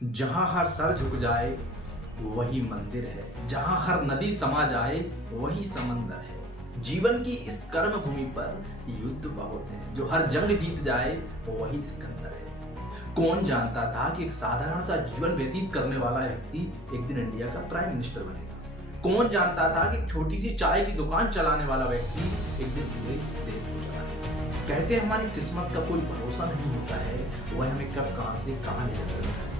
जहां हर सर झुक जाए वही मंदिर है, जहां हर नदी समा जाए वही समंदर है। जीवन की इस कर्म भूमि पर युद्ध बहुत है, जो हर जंग जीत जाए वही सिकंदर है। कौन जानता था कि एक साधारण सा जीवन व्यतीत करने वाला व्यक्ति एक दिन इंडिया का प्राइम मिनिस्टर बनेगा। कौन जानता था कि छोटी सी चाय की दुकान चलाने वाला व्यक्ति एक दिन पूरे देश को चलाएगा। कहते हैं हमारी किस्मत का कोई भरोसा नहीं होता है, वह हमें कब कहां से कहां ले जाकर रखा है।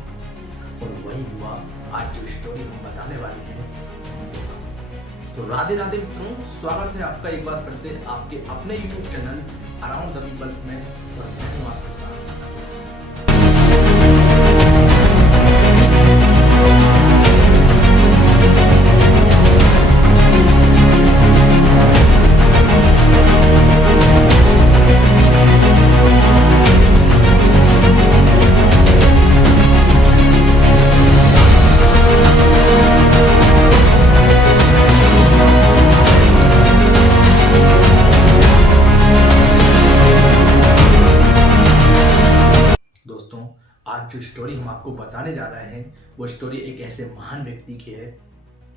और वही हुआ आज जो स्टोरी हम बताने वाले हैं उनके साथ। तो राधे राधे मित्रों, स्वागत है आपका एक बार फिर से आपके अपने YouTube channel around the peoples में। और मैं हूं आपके साथ। दोस्तों, आज जो स्टोरी हम आपको बताने जा रहे हैं वो स्टोरी एक ऐसे महान व्यक्ति की है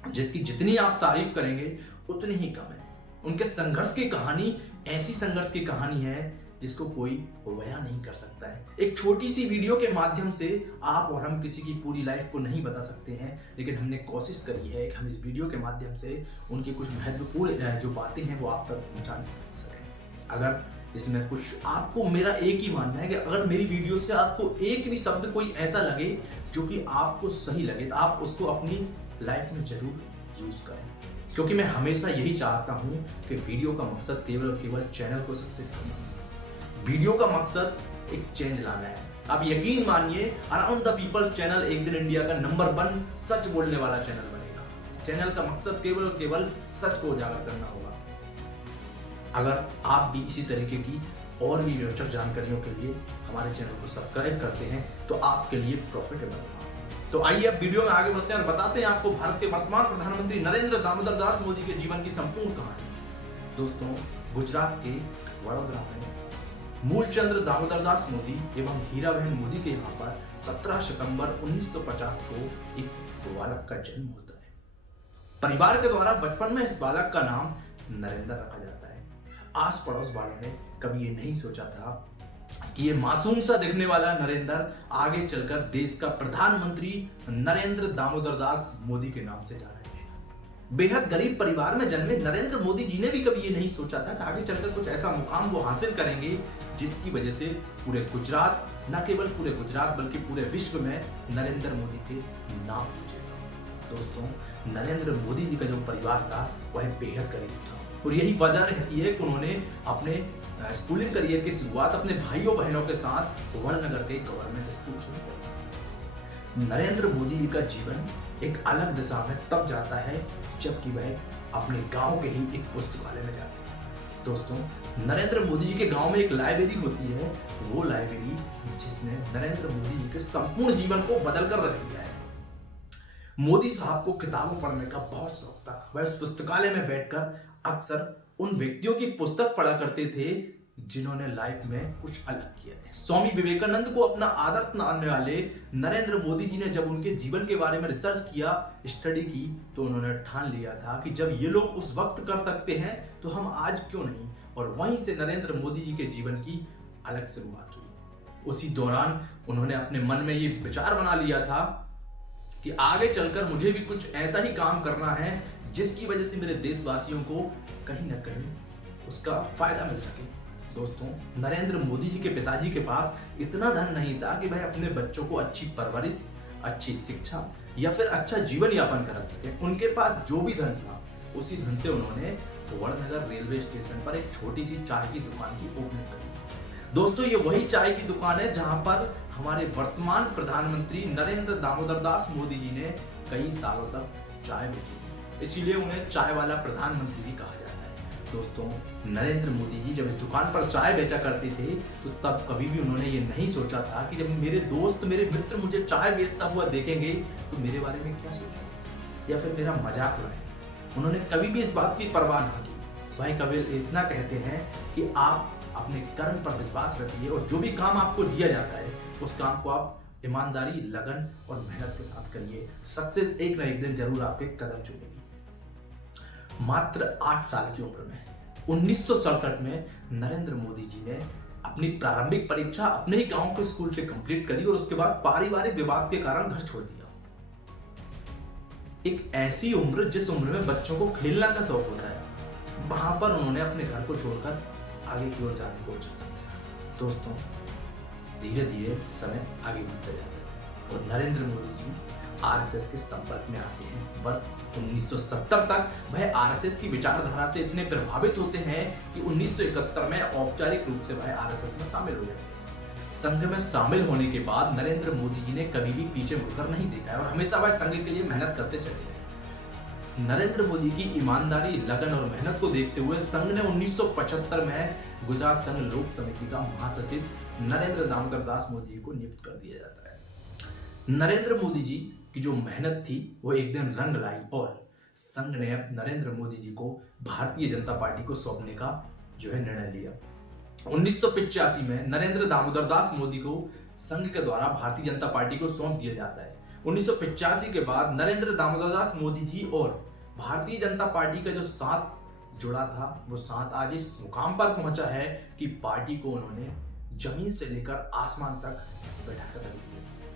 जिसकी जितनी आप तारीफ करेंगे उतनी ही कम है। उनके संघर्ष की कहानी ऐसी संघर्ष की कहानी है जिसको कोई बयां नहीं कर सकता है। एक छोटी सी वीडियो के माध्यम से आप और हम किसी की पूरी लाइफ को नहीं बता सकते हैं, लेकिन हमने कोशिश करी है कि हम इस वीडियो के माध्यम से उनकी कुछ महत्वपूर्ण जो बातें हैं वो आप तक पहुंचा सकें। अगर इसमें कुछ आपको, मेरा एक ही मानना है कि अगर मेरी वीडियो से आपको एक भी शब्द कोई ऐसा लगे जो कि आपको सही लगे तो आप उसको अपनी लाइफ में जरूर यूज करें, क्योंकि मैं हमेशा यही चाहता हूं कि वीडियो का मकसद केवल और केवल चैनल को सक्सेस करना है। वीडियो का मकसद एक चेंज लाना है। आप यकीन मानिए, अराउंड द पीपल चैनल एक दिन इंडिया का नंबर 1 सच बोलने वाला चैनल बनेगा। इस चैनल का मकसद केवल और केवल सच को उजागर करना होगा। अगर आप भी इसी तरीके की और भी रोचक जानकारियों के लिए हमारे चैनल को सब्सक्राइब करते हैं तो आपके लिए प्रॉफिटेबल होगा। तो आइए अब वीडियो में आगे बढ़ते हैं और बताते हैं आपको भारत के वर्तमान प्रधानमंत्री नरेंद्र दामोदर दास मोदी के जीवन की संपूर्ण कहानी। दोस्तों, गुजरात के वडोदरा में मूलचंद्र दामोदर दास मोदी एवं हीराबेन मोदी के यहाँ पर 17 सितंबर 1950 को एक बालक का जन्म होता है। परिवार के द्वारा बचपन में इस बालक का नाम नरेंद्र रखा जाता है। आस पड़ोस वालों ने कभी ये नहीं सोचा था कि ये मासूम सा दिखने वाला नरेंद्र आगे चलकर देश का प्रधानमंत्री नरेंद्र दामोदर दास मोदी के नाम से जाना जाएगा। बेहद गरीब परिवार में जन्मे नरेंद्र मोदी जी ने भी कभी ये नहीं सोचा था कि आगे चलकर कुछ ऐसा मुकाम वो हासिल करेंगे जिसकी वजह से पूरे गुजरात, न केवल पूरे गुजरात बल्कि पूरे विश्व में नरेंद्र मोदी के नाम पूछेगा। दोस्तों, नरेंद्र मोदी जी का जो परिवार था वह बेहद गरीब था और यही वजह रहती है कि उन्होंने अपने स्कूलिंग करियर की शुरुआत अपने भाइयों बहनों के साथ वड़नगर के गवर्नमेंट स्कूल से की। नरेंद्र मोदी जी का जीवन एक अलग दिशा में तब जाता है जबकि वह अपने गांव के ही एक पुस्तकालय में जाते हैं। दोस्तों, नरेंद्र मोदी जी के गांव में एक लाइब्रेरी होती है, वो लाइब्रेरी जिसने नरेंद्र मोदी जी के संपूर्ण जीवन को बदल कर रख दिया है। मोदी साहब को किताबें पढ़ने का बहुत शौक था। वह उस पुस्तकालय में बैठकर अक्सर उन व्यक्तियों की पुस्तक पढ़ा करते थे जिन्होंने लाइफ में कुछ अलग किया है। स्वामी विवेकानंद को अपना आदर्श मानने वाले नरेंद्र मोदी जी ने जब उनके जीवन के बारे में रिसर्च किया, स्टडी की, तो उन्होंने ठान लिया था कि जब ये लोग उस वक्त कर सकते हैं तो हम आज क्यों नहीं। और वहीं से नरेंद्र मोदी जी के जीवन की अलग शुरुआत हुई। उसी दौरान उन्होंने अपने मन में ये विचार बना लिया था कि आगे चलकर मुझे भी कुछ ऐसा ही काम करना है जिसकी वजह से मेरे देशवासियों को कहीं ना कहीं उसका फायदा मिल सके। दोस्तों, नरेंद्र मोदी जी के पिताजी के पास इतना धन नहीं था कि वह अपने बच्चों को अच्छी परवरिश, अच्छी शिक्षा या फिर अच्छा जीवन यापन करा सके। उनके पास जो भी धन था उसी धन से उन्होंने वड़नगर रेलवे स्टेशन पर एक छोटी सी चाय की दुकान की ओपनिंग करी। दोस्तों, ये वही चाय की दुकान है जहां पर हमारे वर्तमान प्रधानमंत्री नरेंद्र दामोदर दास मोदी जी ने कई सालों तक चाय बेची, इसीलिए उन्हें चाय वाला प्रधानमंत्री भी कहा जाता है। दोस्तों, नरेंद्र मोदी जी जब इस दुकान पर चाय बेचा करते थे तो तब कभी भी उन्होंने ये नहीं सोचा था कि जब मेरे दोस्त, मेरे मित्र मुझे चाय बेचता हुआ देखेंगे तो मेरे बारे में क्या सोचेंगे या फिर मेरा मजाक उड़ाएंगे। उन्होंने कभी भी इस बात की परवाह नहीं की। भाई कबीर इतना कहते हैं कि आप अपने कर्म पर विश्वास रखिए और जो भी काम आपको दिया जाता है उस काम को आप ईमानदारी, लगन और मेहनत के साथ करिए। सक्सेस एक ना एक दिन जरूर आपके कदम चूमेगी। मात्र 8 साल की उम्र में 1967 में नरेंद्र मोदी जी ने अपनी प्रारंभिक परीक्षा अपने ही गांव के स्कूल से कंप्लीट करी और उसके बाद पारिवारिक विवाद के कारण घर छोड़ दिया। एक ऐसी उम्र जिस उम्र में बच्चों को खेलना का शौक होता है, वहां पर उन्होंने अपने घर को छोड़कर आगे की ओर जाने को उचित समझा। दोस्तों, धीरे धीरे समय आगे बढ़ते जाता है और नरेंद्र मोदी जी आरएसएस के संपर्क में आते हैं। वर्ष 1970 तक वह आरएसएस की विचारधारा से इतने प्रभावित होते हैं कि 1971 में औपचारिक रूप से वह आरएसएस में शामिल हो जाते हैं। संघ में शामिल होने के बाद नरेंद्र मोदी जी ने कभी भी पीछे मुड़कर नहीं देखा है और हमेशा वह संघ के लिए मेहनत करते चले गए। नरेंद्र मोदी की ईमानदारी, लगन और मेहनत को देखते हुए संघ ने 1975 में गुजरात संघ लोक समिति का महासचिव नरेंद्र दामोदर दास मोदी जी को नियुक्त कर दिया जाता है। नरेंद्र मोदी जी की जो मेहनत थी वो एक दिन रंग लाई और संघ ने अब नरेंद्र मोदी जी को भारतीय जनता पार्टी को सौंपने का जो है निर्णय लिया। 1985 में नरेंद्र दामोदर दास मोदी को संघ के द्वारा भारतीय जनता पार्टी को सौंप दिया जाता है। 1985 के बाद नरेंद्र दामोदर दास मोदी जी और भारतीय जनता पार्टी का जो साथ जुड़ा था वो साथ आज इस मुकाम पर पहुंचा है कि पार्टी को उन्होंने जमीन से लेकर आसमान तक बैठाकर रख दिया।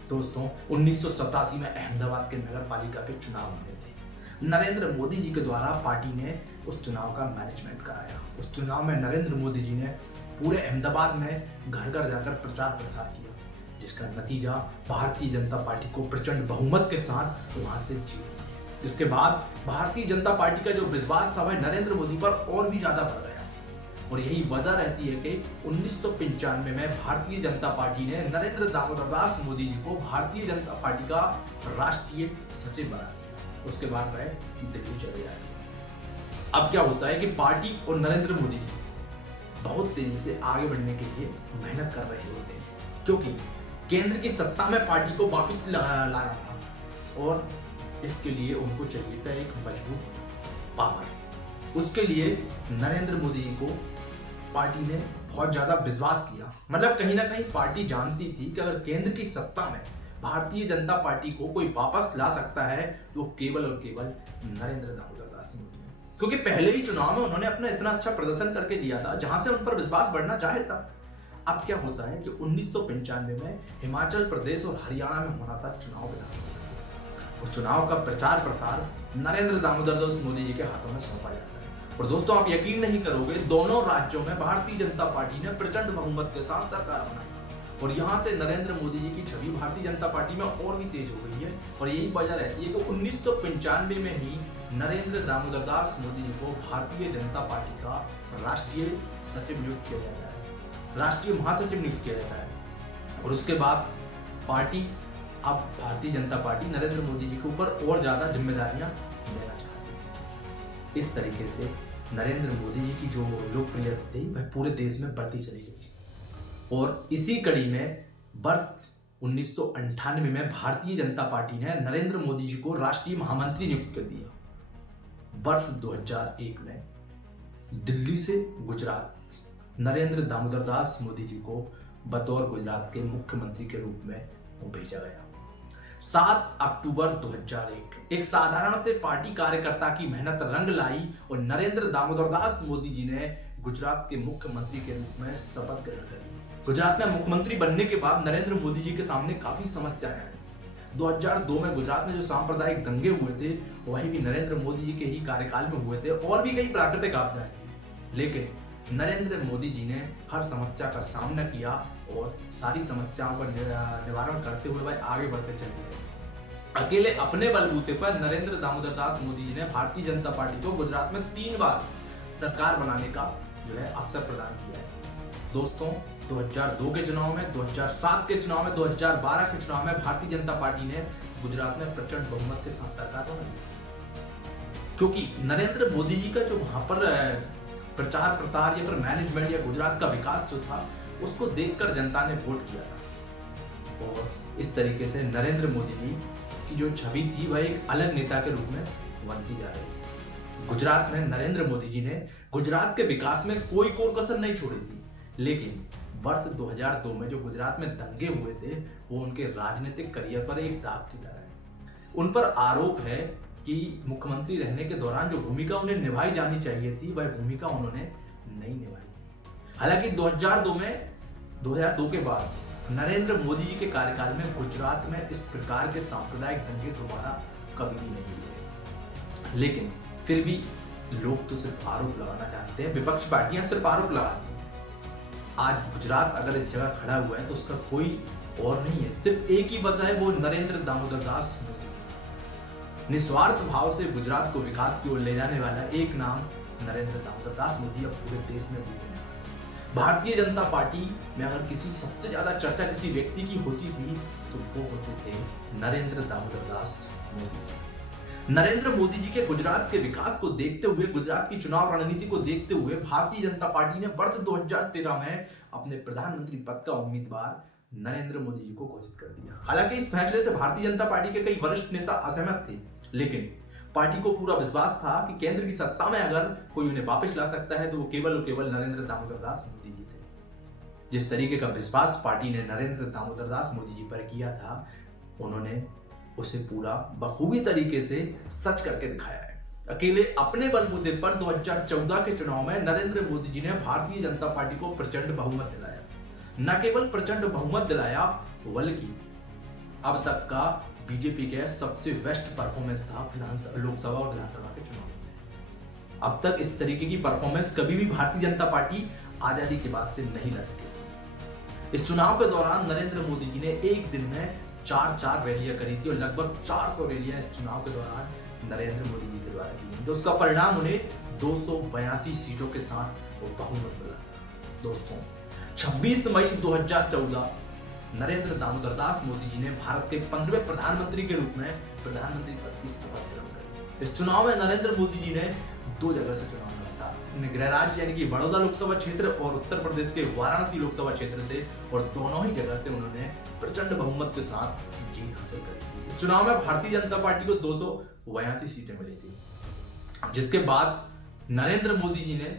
दोस्तों, 1987 में अहमदाबाद के नगर पालिका के चुनाव हुए थे। नरेंद्र मोदी जी के द्वारा पार्टी ने उस चुनाव का मैनेजमेंट कराया। उस चुनाव में नरेंद्र मोदी जी ने पूरे अहमदाबाद में घर घर जाकर प्रचार प्रसार किया, जिसका नतीजा भारतीय जनता पार्टी को प्रचंड बहुमत के साथ वहां से जीत मिली। इसके बाद भारतीय जनता पार्टी का जो विश्वास था वह नरेंद्र मोदी पर और भी ज्यादा बढ़ गया और यही वजह रहती है कि 1995 में भारतीय जनता पार्टी ने नरेंद्र दामोदर दास मोदी जी को भारतीय जनता पार्टी का राष्ट्रीय सचिव बना दिया। उसके बाद वह दिल्ली चले जाते हैं। अब क्या होता है कि पार्टी और नरेंद्र मोदी जी बहुत तेजी से आगे बढ़ने के लिए मेहनत कर रहे होते हैं, क्योंकि केंद्र की सत्ता में पार्टी को वापस लाना था और इसके लिए उनको चाहिए था एक मजबूत पावर। उसके लिए नरेंद्र मोदी जी को पार्टी ने बहुत ज्यादा विश्वास किया। मतलब कहीं ना कहीं पार्टी जानती थी कि अगर केंद्र की सत्ता में भारतीय जनता पार्टी को कोई वापस ला सकता है तो केवल और केवल नरेंद्र दामोदर दास मोदी, क्योंकि पहले ही चुनाव में उन्होंने अपना इतना अच्छा प्रदर्शन करके दिया था जहां से उन पर विश्वास बढ़ना जाहिर था। अब क्या होता है कि 1995 में हिमाचल प्रदेश और हरियाणा में होना था चुनाव विधानसभा। उस चुनाव का प्रचार प्रसार नरेंद्र दामोदर दास मोदी जी के हाथों में सौंपा जाता है और दोस्तों, आप यकीन नहीं करोगे, दोनों राज्यों में भारतीय जनता पार्टी ने प्रचंड बहुमत के साथ सरकार बनाई और यहां से नरेंद्र मोदी जी की छवि भारतीय जनता पार्टी में और भी तेज हो गई है और यही वजह रहती है कि 1995 में ही नरेंद्र दामोदर दास मोदी जी को भारतीय जनता पार्टी का राष्ट्रीय सचिव नियुक्त किया जाता है, राष्ट्रीय महासचिव नियुक्त किया जाता है और उसके बाद पार्टी अब भारतीय जनता पार्टी नरेंद्र मोदी जी के ऊपर और ज्यादा जिम्मेदारियां लेना चाहती है। इस तरीके से नरेंद्र मोदी जी की जो लोकप्रियता थी वह पूरे देश में बढ़ती चली गई और इसी कड़ी में वर्ष 1998 में भारतीय जनता पार्टी ने नरेंद्र मोदी जी को राष्ट्रीय महामंत्री नियुक्त कर दिया। वर्ष 2001 में दिल्ली से गुजरात नरेंद्र दामोदर दास मोदी जी को बतौर गुजरात के मुख्यमंत्री के रूप में भेजा गया। 7 अक्टूबर 2001 एक साधारण से पार्टी कार्यकर्ता की मेहनत रंग लाई और नरेंद्र दामोदर दास मोदी जी ने गुजरात के मुख्यमंत्री के रूप में शपथ ग्रहण करी। गुजरात में मुख्यमंत्री बनने के बाद नरेंद्र मोदी जी के सामने काफी समस्याएं आई। 2002 में गुजरात में जो सांप्रदायिक दंगे हुए थे वही भी नरेंद्र मोदी जी के ही कार्यकाल में हुए थे और भी कई प्राकृतिक आपदाएं थी, लेकिन नरेंद्र मोदी जी ने हर समस्या का सामना किया और सारी समस्याओं का निवारण करते हुए वह आगे बढ़ते चले गए। अकेले अपने बलबूते पर नरेंद्र दामोदर दास मोदी जी ने भारतीय जनता पार्टी को गुजरात में 3 बार सरकार बनाने का जो है अवसर प्रदान किया है। दोस्तों, 2002 के चुनाव में, 2007 के चुनाव में, 2012 के चुनाव में भारतीय जनता पार्टी ने गुजरात में प्रचंड बहुमत के साथ सरकार बनाई, क्योंकि नरेंद्र मोदी जी का जो वहां पर प्रचार प्रसार या फिर मैनेजमेंट या गुजरात का विकास जो था उसको देखकर जनता ने वोट किया था और इस तरीके से नरेंद्र मोदी जी की जो छवि थी वह एक अलग नेता के रूप में बनती जा रही है। गुजरात में नरेंद्र मोदी जी ने गुजरात के विकास में कोई कोर कसर नहीं छोड़ी थी। लेकिन वर्ष 2002 में जो गुजरात में दंगे हुए थे वो उनके राजनीतिक करियर पर एक दाग की तरह है। उन पर आरोप है कि मुख्यमंत्री रहने के दौरान जो भूमिका उन्हें निभाई जानी चाहिए थी वह भूमिका उन्होंने नहीं निभाई। हालांकि 2002 के बाद नरेंद्र मोदी जी के कार्यकाल में गुजरात में इस प्रकार के सांप्रदायिक दंगे दोबारा कभी भी नहीं हुए, लेकिन फिर भी लोग तो सिर्फ आरोप लगाना चाहते हैं, विपक्ष पार्टियां सिर्फ आरोप लगाती हैं। आज गुजरात अगर इस जगह खड़ा हुआ है तो उसका कोई और नहीं है, सिर्फ एक ही वजह है, वो नरेंद्र दामोदर दास मोदी। निस्वार्थ भाव से गुजरात को विकास की ओर ले जाने वाला एक नाम नरेंद्र दामोदर दास मोदी अब पूरे देश में पूजनीय है। भारतीय जनता पार्टी में अगर किसी सबसे ज्यादा चर्चा किसी व्यक्ति की होती थी तो वो होते थे नरेंद्र दामोदर दास मोदी। नरेंद्र मोदी जी के गुजरात के विकास को देखते हुए, गुजरात की चुनाव रणनीति को देखते हुए भारतीय जनता पार्टी ने वर्ष 2013 में अपने प्रधानमंत्री पद का उम्मीदवार नरेंद्र मोदी जी को घोषित कर दिया। हालांकि इस फैसले से भारतीय जनता पार्टी के कई वरिष्ठ नेता असहमत थे, लेकिन पार्टी को पूरा विश्वास था कि केंद्र की सत्ता में अगर कोई उन्हें वापस ला सकता है तो वो केवल और केवल नरेंद्र दामोदर दास मोदी जी थे। जिस तरीके का विश्वास पार्टी ने नरेंद्र दामोदर दास मोदी जी पर किया था, उन्होंने उसे पूरा बखूबी तरीके से सच करके दिखाया है। अकेले अपने बलबूते पर 2014 के चुनाव में नरेंद्र मोदी जी ने भारतीय जनता पार्टी को प्रचंड बहुमत दिलाया। न केवल प्रचंड बहुमत दिलाया, बल्कि अब तक का बीजेपी का सबसे बेस्ट परफॉर्मेंस था लोकसभा और विधानसभा के चुनाव में। अब तक इस तरीके की परफॉर्मेंस कभी भी भारतीय जनता पार्टी आजादी के बाद से नहीं ला सकी थी। इस चुनाव के दौरान नरेंद्र मोदी जी ने एक दिन में 4 रैलियां करी थी और लगभग 400 रैलियां इस चुनाव के दौरान नरेंद्र मोदी जी के द्वारा की गई, तो उसका परिणाम उन्हें 282 सीटों के साथ बहुमत मिला था। दोस्तों, 26 मई 2014 नरेंद्र दामोदर दास मोदी जी ने भारत के 15वें प्रधानमंत्री के रूप में प्रधानमंत्री पद की शपथ ग्रहण करी। इस चुनाव में नरेंद्र मोदी जी ने 2 जगह से चुनाव लड़ा था, अपने गृह राज्य यानी कि बड़ौदा लोकसभा क्षेत्र और उत्तर प्रदेश के वाराणसी लोकसभा क्षेत्र से, और दोनों ही जगह से उन्होंने प्रचंड बहुमत के साथ जीत हासिल करी। इस चुनाव में भारतीय जनता पार्टी को 282 सीटें मिली थी, जिसके बाद नरेंद्र मोदी जी ने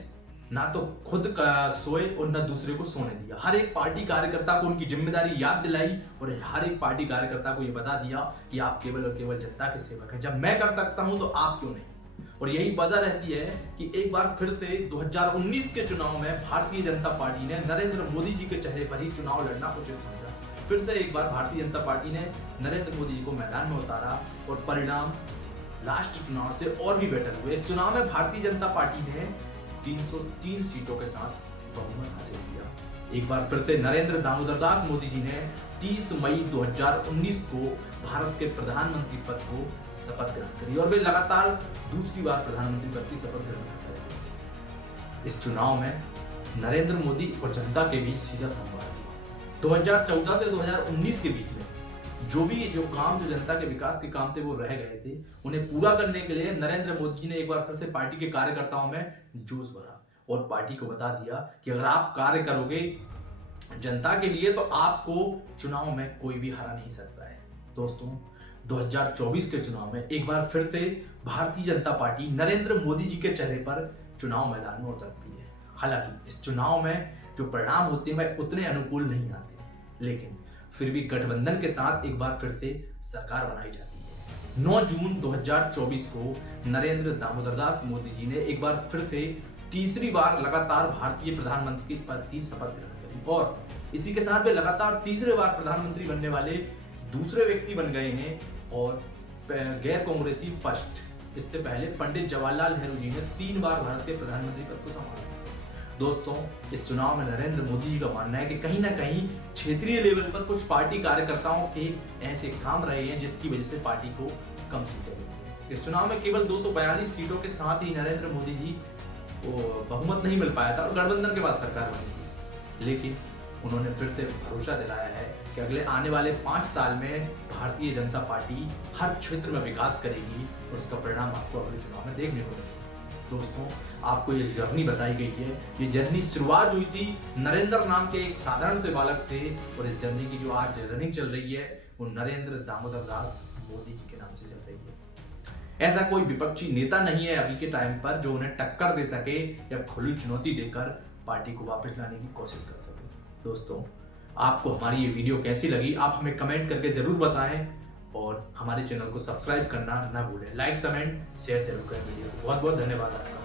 ना तो खुद का सोए और ना दूसरे को सोने दिया। हर एक पार्टी कार्यकर्ता को उनकी जिम्मेदारी याद दिलाई और हर एक पार्टी कार्यकर्ता को यह बता दिया कि आप केवल और केवल जनता के सेवक हैं, जब मैं कर सकता हूं तो आप क्यों नहीं। और यही वजह रहती है कि एक बार फिर से 2019 के चुनाव में भारतीय जनता पार्टी ने नरेंद्र मोदी जी के चेहरे पर ही चुनाव लड़ना उचित समझा। फिर से एक बार भारतीय जनता पार्टी ने नरेंद्र मोदी जी को मैदान में उतारा और परिणाम लास्ट चुनाव से और भी बेटर हुए। इस चुनाव में भारतीय जनता पार्टी ने 303 सीटों के साथ बहुमत हासिल किया। एक बार फिर से नरेंद्र दामोदर दास मोदी जी ने 30 मई 2019 को भारत के प्रधानमंत्री पद को शपथ ग्रहण करी और वे लगातार दूसरी बार प्रधानमंत्री पद की शपथ ग्रहण कर रहे थे। इस चुनाव में नरेंद्र मोदी और जनता के बीच सीधा संवाद हुआ। 2014 से 2019 के बीच में जो जनता के विकास के काम थे वो रह गए थे, उन्हें पूरा करने के लिए नरेंद्र मोदी जी ने एक बार फिर से पार्टी के कार्यकर्ताओं में जोश भरा और पार्टी को बता दिया कि अगर आप कार्य करोगे जनता के लिए तो आपको चुनाव में कोई भी हरा नहीं सकता है। दोस्तों, 2024 के चुनाव में एक बार फिर से भारतीय जनता पार्टी नरेंद्र मोदी जी के चेहरे पर चुनाव मैदान में उतरती है। हालांकि इस चुनाव में जो परिणाम होते हैं वह उतने अनुकूल नहीं आते, लेकिन फिर भी गठबंधन के साथ एक बार फिर से सरकार बनाई जाती है। 9 जून 2024 को नरेंद्र दामोदर दास मोदी जी ने एक बार फिर से तीसरी बार लगातार भारतीय प्रधानमंत्री पद की शपथ ग्रहण करी और इसी के साथ वे लगातार तीसरे बार प्रधानमंत्री बनने वाले दूसरे व्यक्ति बन गए हैं और गैर कांग्रेसी फर्स्ट। इससे पहले पंडित जवाहरलाल नेहरू जी ने 3 बार भारत के प्रधानमंत्री पद को संभाला। दोस्तों, इस चुनाव में नरेंद्र मोदी जी का मानना है कि कहीं ना कहीं क्षेत्रीय लेवल पर कुछ पार्टी कार्यकर्ताओं के ऐसे काम रहे हैं जिसकी वजह से पार्टी को कम सीटें मिली। इस चुनाव में केवल 242 सीटों के साथ ही नरेंद्र मोदी जी को बहुमत नहीं मिल पाया था और गठबंधन के बाद सरकार बनी थी, लेकिन उन्होंने फिर से भरोसा दिलाया है कि अगले आने वाले 5 साल में भारतीय जनता पार्टी हर क्षेत्र में विकास करेगी और उसका परिणाम आपको अगले चुनाव में देखने को मिलेगा। दोस्तों, आपको ये जर्नी बताई गई है। ये जर्नी शुरुआत हुई थी नरेंद्र नाम के एक साधारण से बालक से और इस जर्नी की जो आज रनिंग चल रही है वो नरेंद्र दामोदर दास मोदी जी के नाम से चल रही है। ऐसा कोई विपक्षी नेता नहीं है अभी के टाइम पर जो उन्हें टक्कर दे सके या खुली चुनौती देकर पार्टी को वापस लाने की कोशिश कर सके। दोस्तों, आपको हमारी ये वीडियो कैसी लगी आप हमें कमेंट करके ज़रूर बताएं और हमारे चैनल को सब्सक्राइब करना ना भूलें। लाइक कमेंट शेयर जरूर करें वीडियो को। बहुत बहुत धन्यवाद आपका।